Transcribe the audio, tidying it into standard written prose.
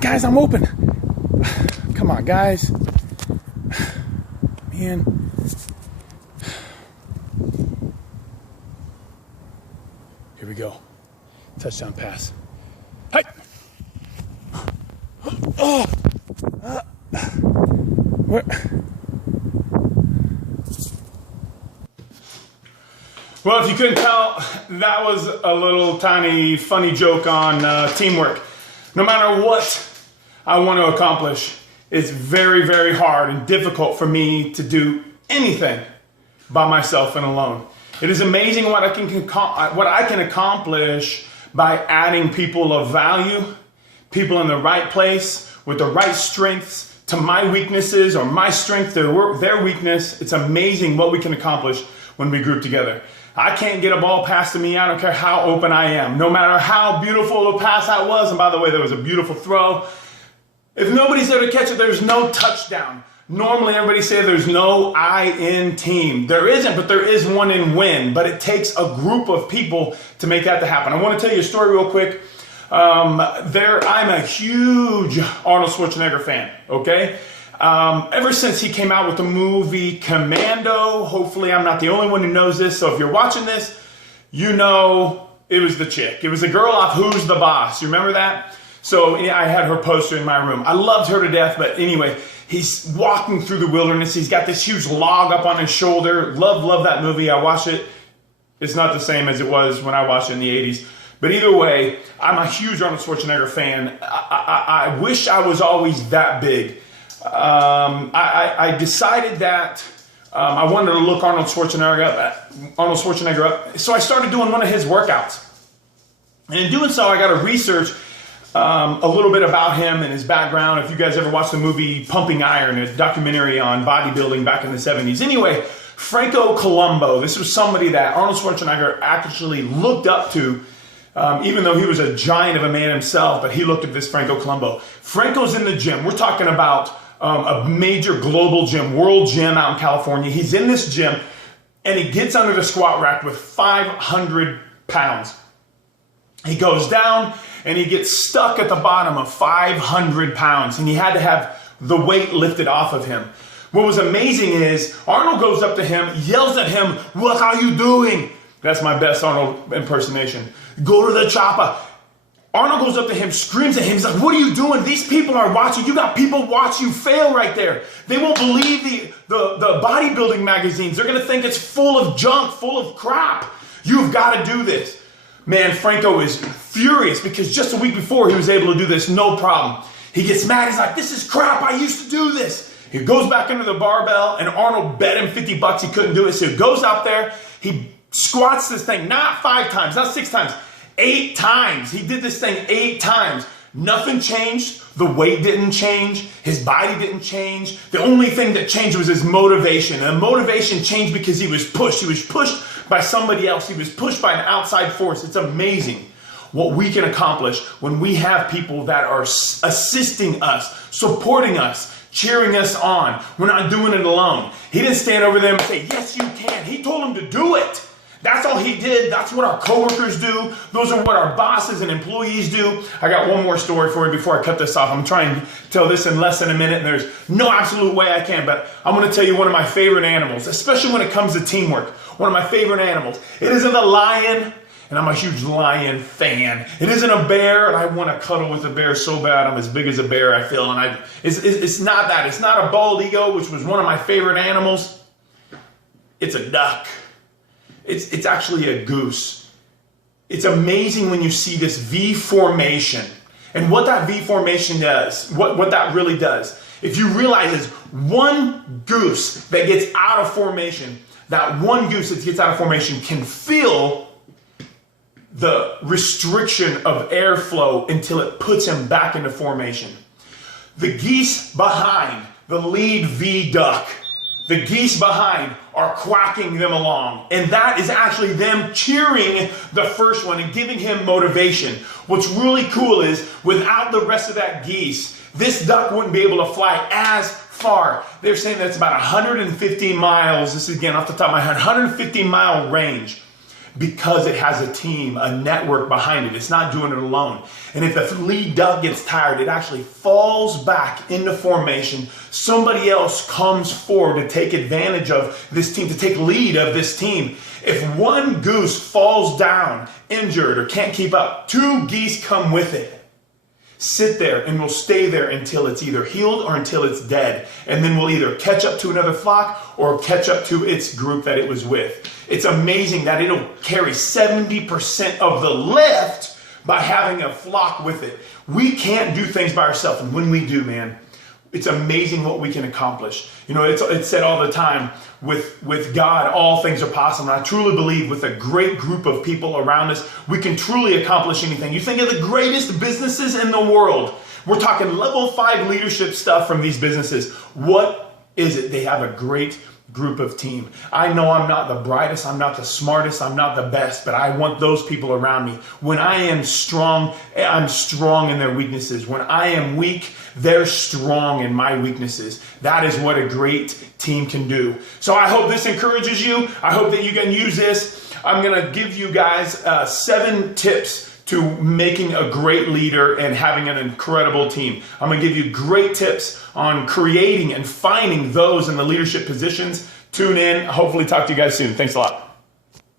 Guys, I'm open. Come on, guys. Man. Here we go. Touchdown pass. Hey. Oh. What? Well, if you couldn't tell, that was a little tiny funny joke on teamwork. No matter what I want to accomplish, it's very, very hard and difficult for me to do anything by myself and alone. It is amazing what I can accomplish by adding people of value, people in the right place with the right strengths to my weaknesses, or my strength to their weakness. It's amazing what we can accomplish when we group together. I can't get a ball passed to me. I don't care how open I am. No matter how beautiful a pass that was, and by the way, there was a beautiful throw. If nobody's there to catch it, there's no touchdown. Normally, everybody says there's no I in team. There isn't, but there is one in win. But it takes a group of people to make that to happen. I want to tell you a story real quick. I'm a huge Arnold Schwarzenegger fan, okay? Ever since he came out with the movie Commando, hopefully I'm not the only one who knows this, so if you're watching this, you know it was the chick. It was the girl off Who's the Boss. You remember that? So I had her poster in my room. I loved her to death, but anyway, he's walking through the wilderness. He's got this huge log up on his shoulder. Love that movie. I watched it. It's not the same as it was when I watched it in the 80s. But either way, I'm a huge Arnold Schwarzenegger fan. I wish I was always that big. I decided that I wanted to look Arnold Schwarzenegger up. So I started doing one of his workouts. And in doing so, I got to research a little bit about him and his background. If you guys ever watched the movie Pumping Iron, a documentary on bodybuilding back in the 70s. Anyway, Franco Columbu, this was somebody that Arnold Schwarzenegger actually looked up to, even though he was a giant of a man himself, but he looked at this Franco Columbu. Franco's in the gym. We're talking about a major global gym, world gym out in California. He's in this gym, and he gets under the squat rack with 500 pounds. He goes down, and he gets stuck at the bottom of 500 pounds, and he had to have the weight lifted off of him. What was amazing is Arnold goes up to him, yells at him, "What are you doing?" That's my best Arnold impersonation. "Go to the chopper." Arnold goes up to him, screams at him. He's like, "What are you doing? These people are watching. You got people watch you fail right there. They won't believe the bodybuilding magazines. They're going to think it's full of junk, full of crap. You've got to do this." Man, Franco is furious because just a week before he was able to do this, no problem. He gets mad. He's like, "This is crap. I used to do this." He goes back under the barbell, and Arnold bet him $50 he couldn't do it. So he goes out there. He squats this thing, not 5 times, not 6 times, 8 times. He did this thing 8 times. Nothing changed. The weight didn't change. His body didn't change. The only thing that changed was his motivation. And the motivation changed because he was pushed. He was pushed by somebody else. He was pushed by an outside force. It's amazing what we can accomplish when we have people that are assisting us, supporting us, cheering us on. We're not doing it alone. He didn't stand over them and say, "Yes, you can." He told them to do it. That's all he did. That's what our coworkers do. Those are what our bosses and employees do. I got one more story for you before I cut this off. I'm trying to tell this in less than a minute, and there's no absolute way I can, but I'm going to tell you one of my favorite animals, especially when it comes to teamwork. One of my favorite animals. It isn't a lion, and I'm a huge lion fan. It isn't a bear, and I want to cuddle with a bear so bad. I'm as big as a bear, I feel, and it's not that. It's not a bald eagle, which was one of my favorite animals. It's a duck. It's actually a goose. It's amazing when you see this V formation and what that V formation does, what that really does. If you realize is one goose that gets out of formation, that one goose that gets out of formation can feel the restriction of airflow until it puts him back into formation. The geese behind the lead V duck, the geese behind are quacking them along. And that is actually them cheering the first one and giving him motivation. What's really cool is without the rest of that geese, this duck wouldn't be able to fly as far. They're saying that's about 150 miles. This is again off the top of my head, 150 mile range. because it has a team, a network behind it. It's not doing it alone. And if the lead duck gets tired, it actually falls back into formation. Somebody else comes forward to take advantage of this team, to take lead of this team. If one goose falls down injured or can't keep up, 2 geese come with it. Sit there and we'll stay there until it's either healed or until it's dead. And then we'll either catch up to another flock or catch up to its group that it was with. It's amazing that it'll carry 70% of the lift by having a flock with it. We can't do things by ourselves. And when we do, man, it's amazing what we can accomplish. You know, it's said all the time, with God, all things are possible. And I truly believe with a great group of people around us, we can truly accomplish anything. You think of the greatest businesses in the world. We're talking level 5 leadership stuff from these businesses. What is it? They have a great group of team. I know I'm not the brightest, I'm not the smartest, I'm not the best, but I want those people around me. When I am strong, I'm strong in their weaknesses. When I am weak, they're strong in my weaknesses. That is what a great team can do. So I hope this encourages you. I hope that you can use this. I'm going to give you guys 7 tips to making a great leader and having an incredible team. I'm going to give you great tips on creating and finding those in the leadership positions. Tune in. Hopefully talk to you guys soon. Thanks a lot.